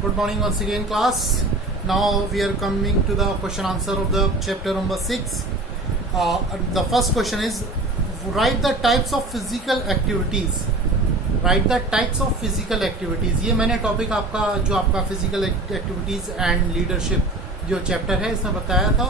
Good morning once again, class. Now we are coming to the question answer of the chapter number 6. The first question is, write the types of physical activities. Write the types of physical activities. ये मैंने topic आपका जो आपका physical activities and leadership जो chapter है इसमें बताया था.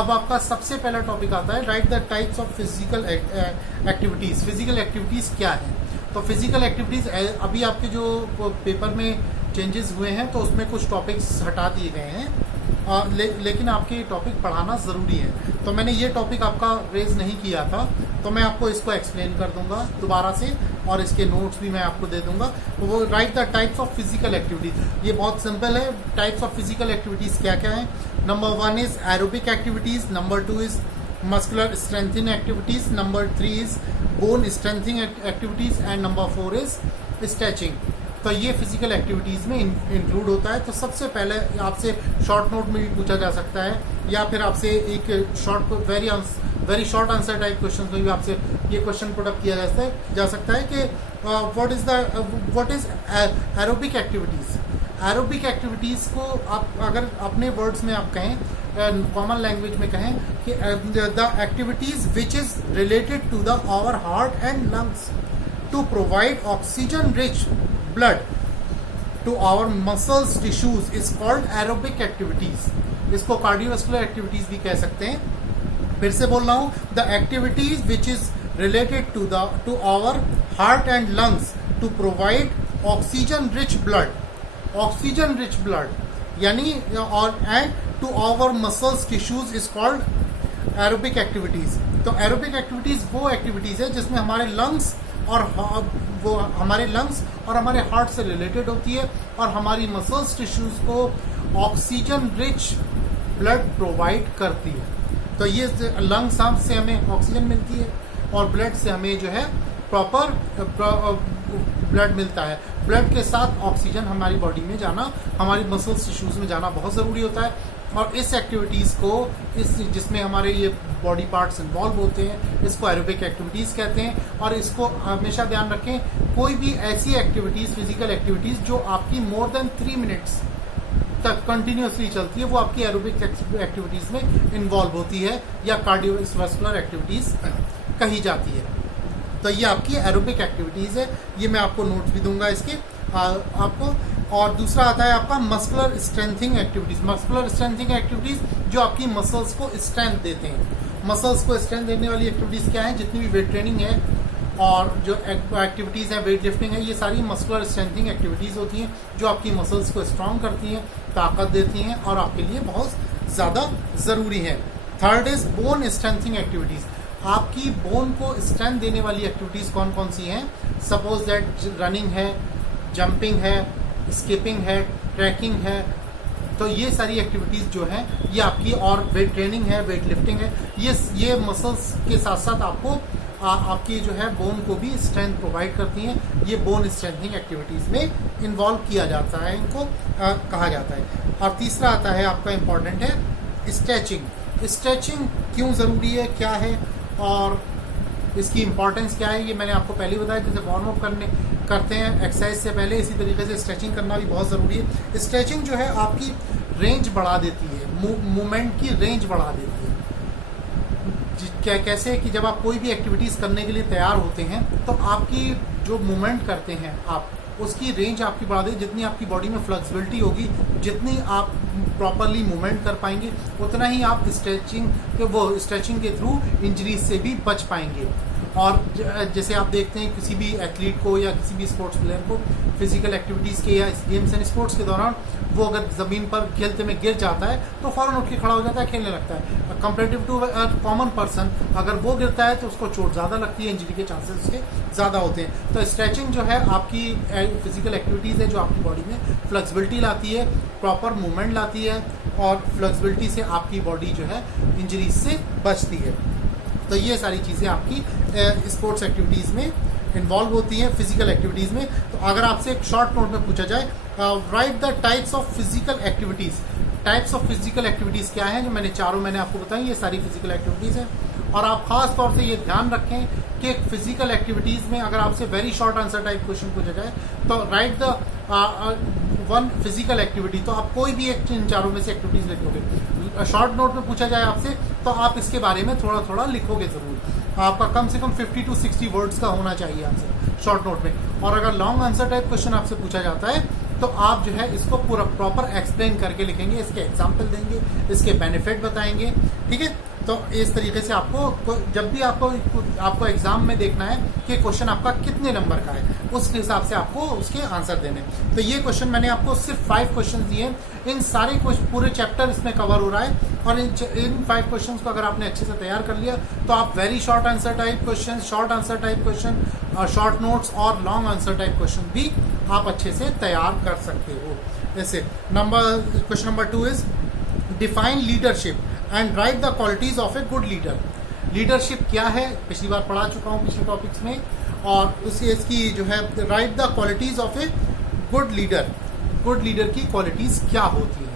अब आपका सबसे पहला टॉपिक आता है right the types of physical activities. Physical activities क्या है? तो फिजिकल एक्टिविटीज अभी आपके जो पेपर में चेंजेस हुए हैं तो उसमें कुछ टॉपिक्स हटा दिए गए हैं, लेकिन आपके टॉपिक पढ़ाना ज़रूरी है. तो मैंने ये टॉपिक आपका रेज नहीं किया था, तो मैं आपको इसको एक्सप्लेन कर दूंगा दोबारा से और इसके नोट्स भी मैं आपको दे दूंगा. तो वो right the types of physical activities, ये बहुत सिंपल है. टाइप्स ऑफ फिजिकल एक्टिविटीज क्या क्या है? Number 1 is aerobic activities, number 2 is muscular strengthening activities, number 3 is bone strengthening activities and number 4 is stretching. तो ये फिजिकल एक्टिविटीज़ में include होता है. तो सबसे पहले आपसे शॉर्ट नोट में भी पूछा जा सकता है या फिर आपसे एक short very short answer type question में भी आपसे ये क्वेश्चन पुट अप किया जा सकता है कि what is aerobic activities. Aerobic activities को आप अगर अपने वर्ड्स में आप कहें, कॉमन लैंग्वेज में कहें कि the activities which is related to the our heart and lungs to provide oxygen rich blood to our muscles tissues is called aerobic activities. इसको cardiovascular activities भी कह सकते हैं. फिर से बोल रहा हूँ, the activities which is related to our heart and lungs to provide oxygen rich blood यानी और and to our muscles tissues is called aerobic activities. तो aerobic activities वो activities है जिसमें हमारे lungs और वो हमारे लंग्स और हमारे हार्ट से रिलेटेड होती है और हमारी मसल्स टिश्यूज को ऑक्सीजन रिच ब्लड प्रोवाइड करती है. तो ये लंग्स से हमें ऑक्सीजन मिलती है और ब्लड से हमें जो है प्रॉपर ब्लड मिलता है. ब्लड के साथ ऑक्सीजन हमारी बॉडी में जाना, हमारी मसल्स टिश्यूज में जाना बहुत ज़रूरी होता है. और इस एक्टिविटीज़ को जिसमें हमारे ये बॉडी पार्ट्स इन्वॉल्व होते हैं इसको एरोबिक एक्टिविटीज़ कहते हैं. और इसको हमेशा ध्यान रखें, कोई भी ऐसी एक्टिविटीज़ फिजिकल एक्टिविटीज़ जो आपकी मोर देन 3 मिनट्स तक कंटिन्यूसली चलती है वो आपकी एरोबिक एक्टिविटीज़ में इन्वॉल्व होती है या कार्डियोवास्कुलर एक्टिविटीज़ कही जाती है. तो ये आपकी एरोबिक एक्टिविटीज़ है. ये मैं आपको नोट्स भी दूंगा इसके आपको. और दूसरा आता है आपका muscular strengthening activities. Muscular strengthening activities जो आपकी मसल्स को स्ट्रेंथ देते हैं. मसल्स को स्ट्रेंथ देने वाली एक्टिविटीज़ क्या है? जितनी भी वेट ट्रेनिंग है और जो एक्टिविटीज़ हैं, वेट लिफ्टिंग है, ये सारी मस्कुलर स्ट्रेंथिंग एक्टिविटीज़ होती हैं जो आपकी मसल्स को स्ट्रॉन्ग करती हैं, ताकत देती हैं और आपके लिए बहुत ज़्यादा ज़रूरी है. Third is bone strengthening activities. आपकी बोन को स्ट्रेंथ देने वाली एक्टिविटीज़ कौन कौन सी हैं? सपोज दैट रनिंग है, जंपिंग है, स्किपिंग है, ट्रैकिंग है. तो ये सारी एक्टिविटीज़ जो हैं ये आपकी, और वेट ट्रेनिंग है, वेट लिफ्टिंग है, ये मसल्स के साथ साथ आपको आपकी जो है बोन को भी स्ट्रेंथ प्रोवाइड करती हैं. ये बोन स्ट्रेंथिंग एक्टिविटीज़ में इन्वॉल्व किया जाता है, इनको कहा जाता है. और तीसरा आता है आपका इम्पॉर्टेंट है स्ट्रेचिंग. स्ट्रेचिंग क्यों ज़रूरी है, क्या है और इसकी इंपॉर्टेंस क्या है, ये मैंने आपको पहले बताया. जैसे वार्म अप करते हैं एक्सरसाइज से पहले, इसी तरीके से स्ट्रेचिंग करना भी बहुत ज़रूरी है. स्ट्रेचिंग जो है आपकी रेंज बढ़ा देती है, मूवमेंट की रेंज बढ़ा देती है. कैसे कि जब आप कोई भी एक्टिविटीज़ करने के लिए तैयार होते हैं तो आपकी जो मूवमेंट करते हैं आप, उसकी रेंज आपकी बढ़ा देगी. जितनी आपकी बॉडी में फ्लेक्सिबिलिटी होगी, जितनी आप प्रॉपरली मूवमेंट कर पाएंगे, उतना ही आप स्ट्रेचिंग के थ्रू इंजरीज से भी बच पाएंगे. और जैसे आप देखते हैं किसी भी एथलीट को या किसी भी स्पोर्ट्स प्लेयर को फिजिकल एक्टिविटीज़ के या गेम्स एंड स्पोर्ट्स के दौरान वो अगर ज़मीन पर खेलते में गिर जाता है तो फ़ौरन उठ के खड़ा हो जाता है, खेलने लगता है. कंपेरेटिव टू कॉमन पर्सन अगर वो गिरता है तो उसको चोट ज़्यादा लगती है, इंजरी के चांसेस उसके ज़्यादा होते हैं. तो स्ट्रेचिंग जो है आपकी फिजिकल एक्टिविटीज़ है जो आपकी बॉडी में फ्लेक्सिबिलिटी लाती है, प्रॉपर मूवमेंट लाती है और फ्लेक्सिबिलिटी से आपकी बॉडी जो है इंजरीज से बचती है. तो ये सारी चीज़ें आपकी स्पोर्ट्स एक्टिविटीज़ में इन्वॉल्व होती हैं, फिजिकल एक्टिविटीज़ में. तो अगर आपसे एक शॉर्ट नोट में पूछा जाए, right the types of physical activities. Types of physical activities क्या हैं? जो मैंने चारों आपको बताई, ये सारी फिजिकल एक्टिविटीज़ हैं. और आप खास तौर से ये ध्यान रखें कि फिजिकल एक्टिविटीज में अगर आपसे very short answer type question पूछा जाए तो right the one physical activity, तो आप कोई भी एक इन चारों में से एक्टिविटीज लिखोगे। शॉर्ट नोट में पूछा जाए आपसे तो आप इसके बारे में थोड़ा थोड़ा लिखोगे जरूर। आपका कम से कम 50 to 60 वर्ड्स का होना चाहिए आंसर शॉर्ट नोट में। और अगर लॉन्ग आंसर टाइप क्वेश्चन आपसे पूछा जाता है तो आप जो है इसको पूरा प्रॉपर एक्सप्लेन करके लिखेंगे, इसके एग्जाम्पल देंगे, इसके बेनिफिट बताएंगे, ठीक है। तो इस तरीके से आपको जब भी आपको एग्जाम में देखना है कि क्वेश्चन आपका कितने नंबर का है, उस हिसाब से आपको उसके आंसर देने। तो ये क्वेश्चन मैंने आपको सिर्फ 5 क्वेश्चन दिए, इन सारे पूरे चैप्टर इसमें कवर हो रहा है। और इन 5 क्वेश्चन को अगर आपने अच्छे से तैयार कर लिया तो आप very short answer type question, short answer type question, short notes और लॉन्ग आंसर टाइप क्वेश्चन भी आप अच्छे से तैयार कर सकते हो। जैसे question number 2 is define leadership and write the qualities of a good leader. Leadership क्या है पिछली बार पढ़ा चुका हूँ पिछले टॉपिक्स में, और इसकी जो है right the qualities of a good leader. Good leader की क्वालिटीज क्या होती है,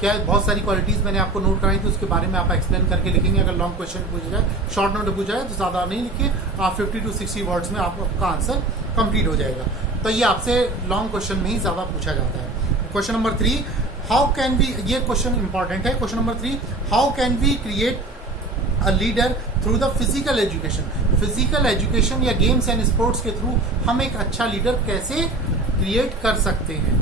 क्या बहुत सारी क्वालिटीज मैंने आपको नोट कराई थी, उसके बारे में आप एक्सप्लेन करके लिखेंगे। अगर लॉन्ग क्वेश्चन पूछा जाए, शॉर्ट नोट पूछा जाए तो ज्यादा नहीं लिखिए, आप 50 to 60 वर्ड्स में आपका आंसर कंप्लीट हो जाएगा। तो ये आपसे लॉन्ग क्वेश्चन में ही ज्यादा पूछा जाता है। Question number 3, how can we, ये क्वेश्चन इंपॉर्टेंट है। Question number 3, how can we create a leader through the physical education. Physical education या गेम्स एंड स्पोर्ट्स के थ्रू हम एक अच्छा लीडर कैसे क्रिएट कर सकते हैं।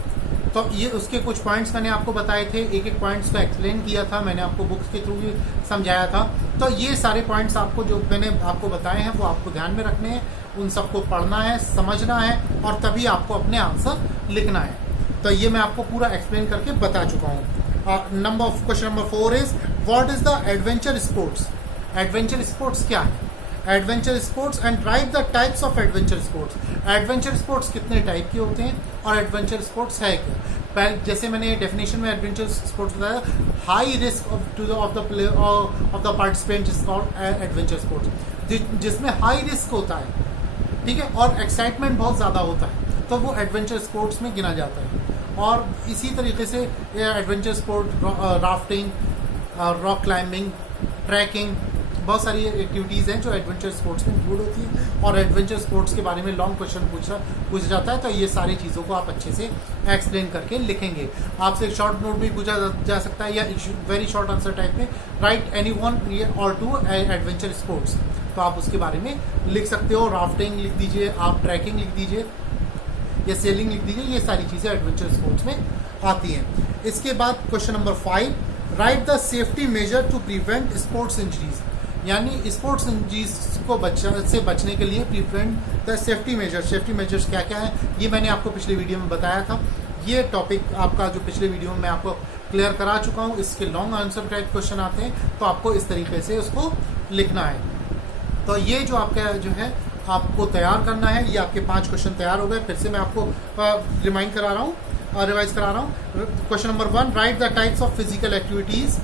तो ये उसके कुछ पॉइंट्स मैंने आपको बताए थे, एक एक पॉइंट्स को एक्सप्लेन किया था मैंने, आपको बुक्स के थ्रू भी समझाया था। तो ये सारे पॉइंट्स आपको जो मैंने आपको बताए हैं वो आपको ध्यान में रखने हैं, उन सबको पढ़ना है, समझना है, और तभी आपको अपने आंसर लिखना है। तो ये मैं आपको पूरा एक्सप्लेन करके बता चुका हूँ। Question number 4 is what is the adventure sports. Adventure sports क्या है? Adventure sports and write the types of adventure sports. Adventure sports कितने टाइप के होते हैं और एडवेंचर स्पोर्ट्स है क्या? पहले जैसे मैंने डेफिनेशन में एडवेंचर स्पोर्ट्स बताया, high risk of the participant is called adventure sports, जिसमें हाई रिस्क होता है, ठीक है, और एक्साइटमेंट बहुत ज्यादा होता है, तो वो एडवेंचर स्पोर्ट्स में गिना जाता है। और इसी तरीके से adventure sport rafting, rock climbing, trekking, बहुत सारी एक्टिविटीज़ हैं जो एडवेंचर स्पोर्ट्स में इंक्लूड होती है। और एडवेंचर स्पोर्ट्स के बारे में लॉन्ग क्वेश्चन पूछा जाता है, तो ये सारी चीज़ों को आप अच्छे से एक्सप्लेन करके लिखेंगे। आपसे एक शॉर्ट नोट भी पूछा जा सकता है या वेरी शॉर्ट आंसर टाइप में, राइट एनी वन और टू एडवेंचर स्पोर्ट्स, तो आप उसके बारे में लिख सकते हो। राफ्टिंग लिख दीजिए, आप ट्रैकिंग लिख दीजिए या सेलिंग लिख दीजिए, ये सारी चीज़ें एडवेंचर स्पोर्ट्स में आती हैं। इसके बाद question number 5, write the safety measure to prevent sports injuries. यानी स्पोर्ट्स इंजरीज को बचने के लिए प्रिवेंट द सेफ्टी मेजर्स क्या क्या है, ये मैंने आपको पिछले वीडियो में बताया था। ये टॉपिक आपका जो पिछले वीडियो में मैं आपको क्लियर करा चुका हूँ। इसके लॉन्ग आंसर टाइप क्वेश्चन आते हैं, तो आपको इस तरीके से उसको लिखना है। तो ये जो आपका जो है आपको तैयार करना है, ये आपके 5 क्वेश्चन तैयार हो गए। फिर से मैं आपको रिवाइज करा रहा हूँ। Question number 1, write the types of physical activities.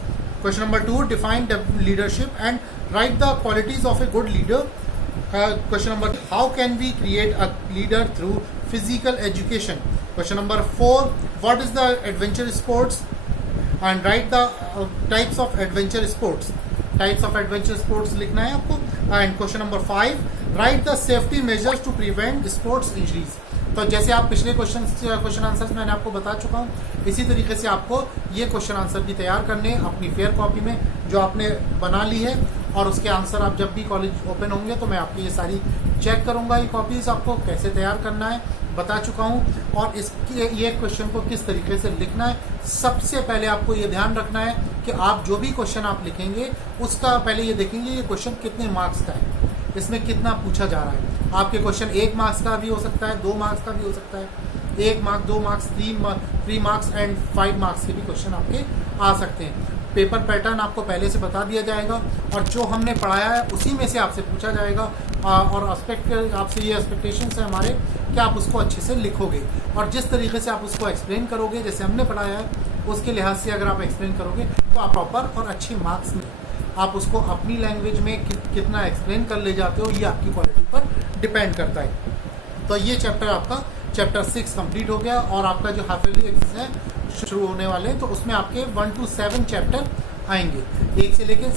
Question number 2, define leadership and write the qualities of a good leader. Question number, how can we create a leader through physical education. Question number 4, what is the adventure sports and write the types of adventure sports. Types of adventure sports लिखना है आपको। And question number 5, write the safety measures to prevent sports injuries. तो जैसे आप पिछले question answers मैंने आपको बता चुका हूँ, इसी तरीके से आपको ये क्वेश्चन आंसर भी तैयार करने अपनी फेयर कॉपी में जो आपने बना ली है, और उसके आंसर आप जब भी कॉलेज ओपन होंगे तो मैं आपकी ये सारी चेक करूंगा। ये कॉपीज आपको कैसे तैयार करना है बता चुका हूँ, और इसके ये क्वेश्चन को किस तरीके से लिखना है। सबसे पहले आपको ये ध्यान रखना है कि आप जो भी क्वेश्चन आप लिखेंगे उसका पहले ये देखेंगे ये क्वेश्चन कितने मार्क्स का है, इसमें कितना पूछा जा रहा है। आपके क्वेश्चन 1 मार्क्स का भी हो सकता है, 2 मार्क्स का भी हो सकता है, 1 marks, 2 marks, 3 marks and 5 marks के भी क्वेश्चन आपके आ सकते हैं। पेपर पैटर्न आपको पहले से बता दिया जाएगा, और जो हमने पढ़ाया है उसी में से आपसे पूछा जाएगा। और आपसे ये एक्सपेक्टेशंस है हमारे कि आप उसको अच्छे से लिखोगे, और जिस तरीके से आप उसको एक्सप्लेन करोगे जैसे हमने पढ़ाया है उसके लिहाज से अगर आप एक्सप्लेन करोगे तो आप प्रॉपर और अच्छी मार्क्स में आप उसको अपनी लैंग्वेज में कितना एक्सप्लेन कर ले जाते हो, ये आपकी क्वालिटी पर डिपेंड करता है। तो ये चैप्टर आपका चैप्टर 6 कंप्लीट हो गया, और आपका जो हाफ ईयरली एग्जाम है शुरू होने वाले हैं, तो उसमें आपके 1 to 7 चैप्टर आएंगे। 1 से लेकर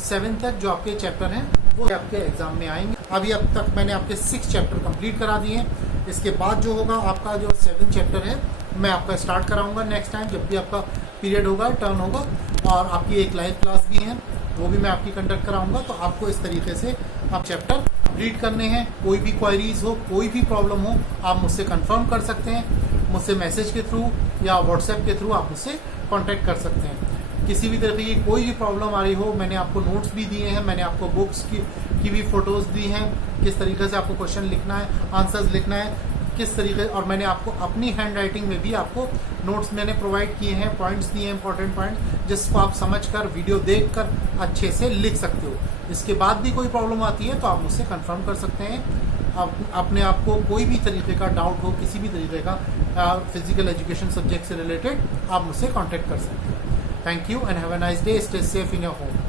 7 तक जो आपके चैप्टर हैं वो आपके एग्जाम में आएंगे। अभी अब तक मैंने आपके 6 चैप्टर कंप्लीट करा दिए हैं। इसके बाद जो होगा आपका जो 7 चैप्टर है मैं आपका स्टार्ट कराऊंगा नेक्स्ट टाइम, जब भी आपका पीरियड होगा, टर्न होगा। और आपकी एक लाइव क्लास भी है, वो भी मैं आपकी कंडक्ट कराऊंगा। तो आपको इस तरीके से आप चैप्टर कंप्लीट करने हैं। कोई भी क्वेरीज हो, कोई भी प्रॉब्लम हो, आप मुझसे कंफर्म कर सकते हैं। मुझसे मैसेज के थ्रू या व्हाट्सएप के थ्रू आप मुझसे कांटेक्ट कर सकते हैं। किसी भी तरह की कोई भी प्रॉब्लम आ रही हो, मैंने आपको नोट्स भी दिए हैं, मैंने आपको बुक्स की भी फोटोज दी हैं, किस तरीके से आपको क्वेश्चन लिखना है, आंसर्स लिखना है, किस तरीके, और मैंने आपको अपनी हैंड राइटिंग में भी आपको नोट्स मैंने प्रोवाइड किए हैं, पॉइंट्स दिए हैं, इंपॉर्टेंट पॉइंट्स, जिसको आप समझकर वीडियो देखकर अच्छे से लिख सकते हो। इसके बाद भी कोई प्रॉब्लम आती है तो आप मुझसे कंफर्म कर सकते हैं। आप अपने आप को कोई भी तरीके का डाउट हो, किसी भी तरीके का फिजिकल एजुकेशन सब्जेक्ट से रिलेटेड, आप मुझसे कॉन्टेक्ट कर सकते हैं। Thank you and have a nice day. Stay safe in your home.